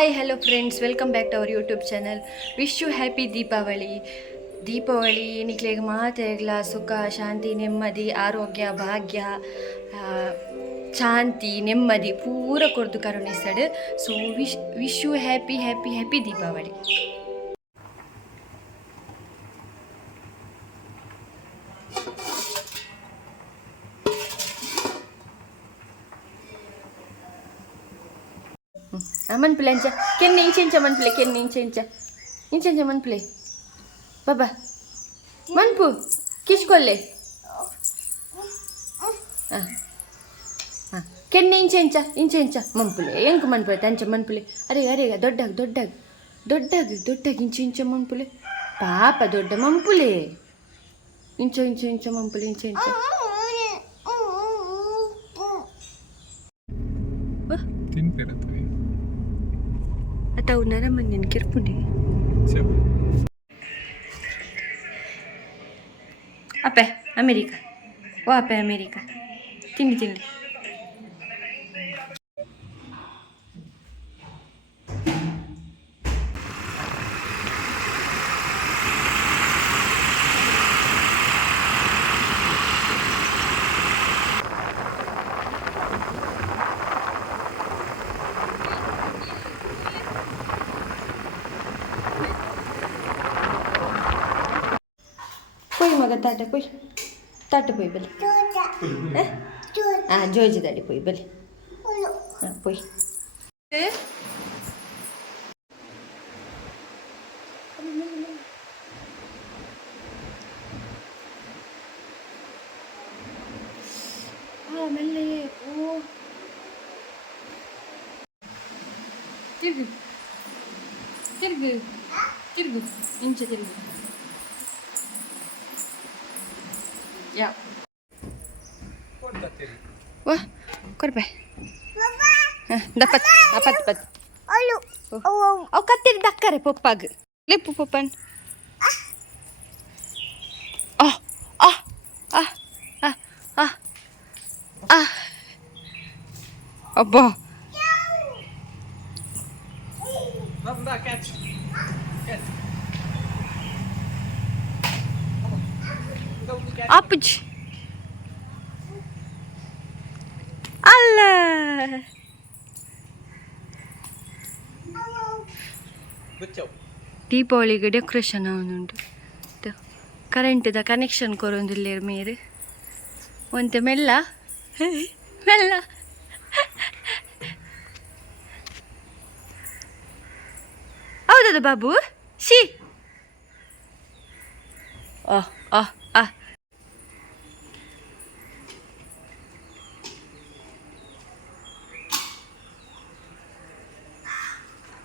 Hi hello friends, welcome back to our YouTube channel. Wish you happy Deepavali. Deepavali ನಿಕ್ಲೆಗ್ ಮಾತೆಗ್ಲ ಸುಖ ಶಾಂತಿ ನೆಮ್ಮದಿ ಆರೋಗ್ಯ ಭಾಗ್ಯ ಶಾಂತಿ ನೆಮ್ಮದಿ ಪೂರ ಕೊರ್ದು ಕರುಣಿಸಡ್. So wish you happy happy happy Deepavali. ಮನ್ಪುಲೆ ಅಂಚ ಕೆನ್ನೆ ಇಂಚೆಂಚ ಮನ್ಪುಲೆ ಕೆನ್ನೆ ಇಂಚೆಂಚ ಮನ್ಪುಲೆ ಬಾಬಾ ಮನ್ಪು ಕಿಶ್ಕೊಲ್ಲೆ ಹಾಂ ಹಾಂ ಕೆನ್ನೆ ಇಂಚೆಂಚ ಮನ್ಪುಲೆ ಎಂಕು ಮನ್ಪುಲೆ ತಂಚ ಮನ್ಪುಲೆ ಅರೆ ದೊಡ್ಡಾಗ ಇಂಚ ಮನ್ಪುಲೆ ಪಾಪ ದೊಡ್ಡ ಮನ್ಪುಲೆ ಇಂಚ ಮನ್ಪುಲೆ ಇಂಚ atau naraman kirpuni apa Amerika apa Amerika tindi പോയി മക താട്ട് പോയി ബലി ജോജി താടി പോയി ബലി പോയി മെല്ലെ ഓ തിരുగు ಇಂಚೆ ತಿರುಗು ಯಾ ವಾ ಕೊರ್ಬೆ ದಪ್ಪತ್ ಅಪತ್ ಅವು ಕತ್ತಿರಿ ದಕ್ಕರೆ ಪೊಪ್ಪಾಗ ಲಿಪ್ಪು ಪೊಪ್ಪನ್ ಅಬ್ಬಾ ಅಪ್ಪಜ್ ಅಲ್ಲ ದೀಪಾವಳಿಗೆ ಡೆಕೋರೇಷನ್ ಅವನುಂಟು ಕರೆಂಟ್ದ ಕನೆಕ್ಷನ್ ಕೊರೊಂದಿಲ್ಲ ಮೇರೆ ಒಂತೆ ಮೆಲ್ಲ ಹೌದದ ಬಾಬು ಸಿ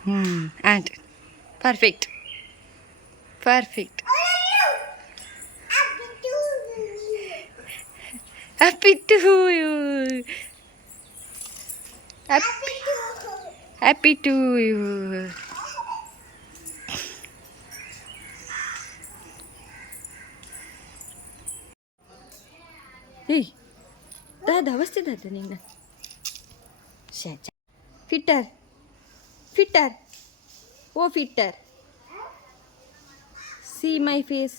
and perfect happy to you happy to you ಏಯ್ ದಾದ ಅವಸ್ಥೆ ದಾದ ನಿನ್ನ ಶಾಚ ಫಿಟ್ಟರ್ ಓ ಫಿಟ್ಟರ್ ಸಿ ಮೈ ಫೇಸ್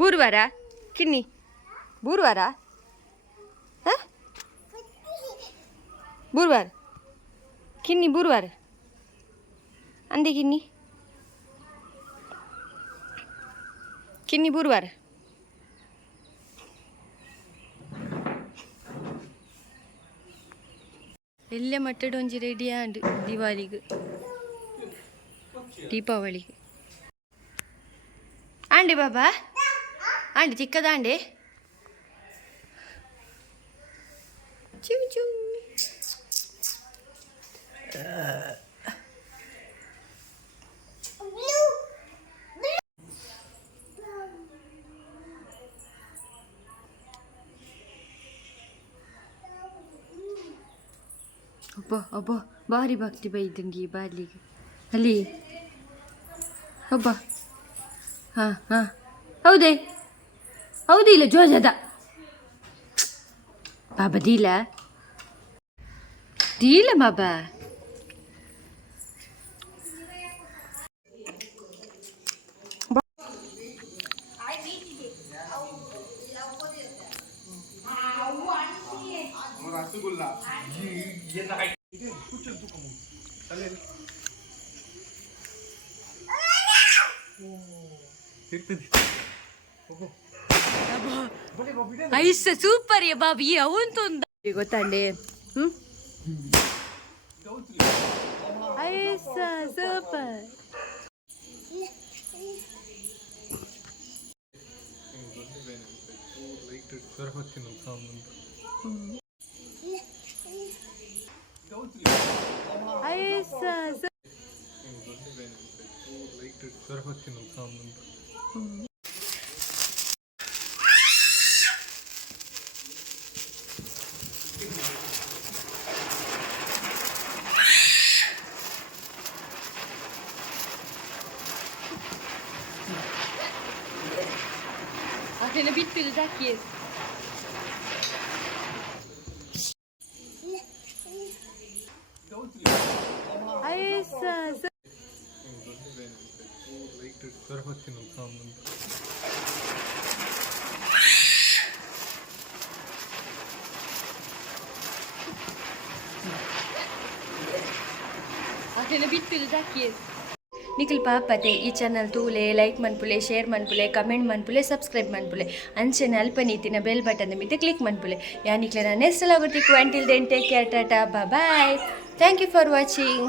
ಬುರುವಾರ ಕಿನ್ನಿ ಬುರುವಾರ ಬುರುವಾರ ಕಿನ್ನಿ ಬುರುವಾರ ಅಂದೆ ಕಿನ್ನಿ ಬುರುವಾರ ಎಲ್ಲ ಮಟ್ಟಡ ಒಂಜಿ ರೆಡಿ ಆಂಡ್ ದೀಪಾವಳಿಗೆ ಆಂಡೆ ಬಾಬಾ ಆಂಡೆ ಚಿಕ್ಕದ ಆಂಡೆ ಚೂ ಅಬ್ಬಾ ಭಾರಿ ಭಕ್ತಿ ಬೈದಂಗಿ ಬಾಲಿಗೆ ಅಲ್ಲಿ ಅಬ್ಬಾ ಹಾಂ ಹೌದಿಲ್ಲ ಜೋಜದ ಬಾಬಾ ದೀಲ Dila maba. ಐಸ ಸೂಪರ್ ಯಾ ಬಾಬಿ ಅವಂತು ಗೊತ್ತಂಡೆ ಐಸ ಸೂಪರ್ ಐಸ Akhirnya bitti Zaki. Aysa. Akhirnya bitti Zaki. Nikhil ಪಾಪತೆ ಈ ಚಾನಲ್ ತೂಲೆ ಲೈಕ್ ಮನ್ಪುಲೆ ಶೇರ್ ಮನ್ಪುಲೆ ಕಮೆಂಟ್ ಮನ್ಪುಲೆ ಸಬ್ಸ್ಕ್ರೈಬ್ ಮನ್ಪುಲೆ ಅಂಚೆನ ಅಲ್ಪ ನೀತಿನ ಬೆಲ್ ಬಟನ್ ಮಿತ್ತೆ ಕ್ಲಿಕ್ ಮನ್ಪುಲೆ ಯಾನಿಕ್ಲೆ ನಾನು ನೆಕ್ಸ್ಟ್ ಎಲ್ಲ ಗೊತ್ತಿಕ್ಕು until then take care tata bye thank you for watching.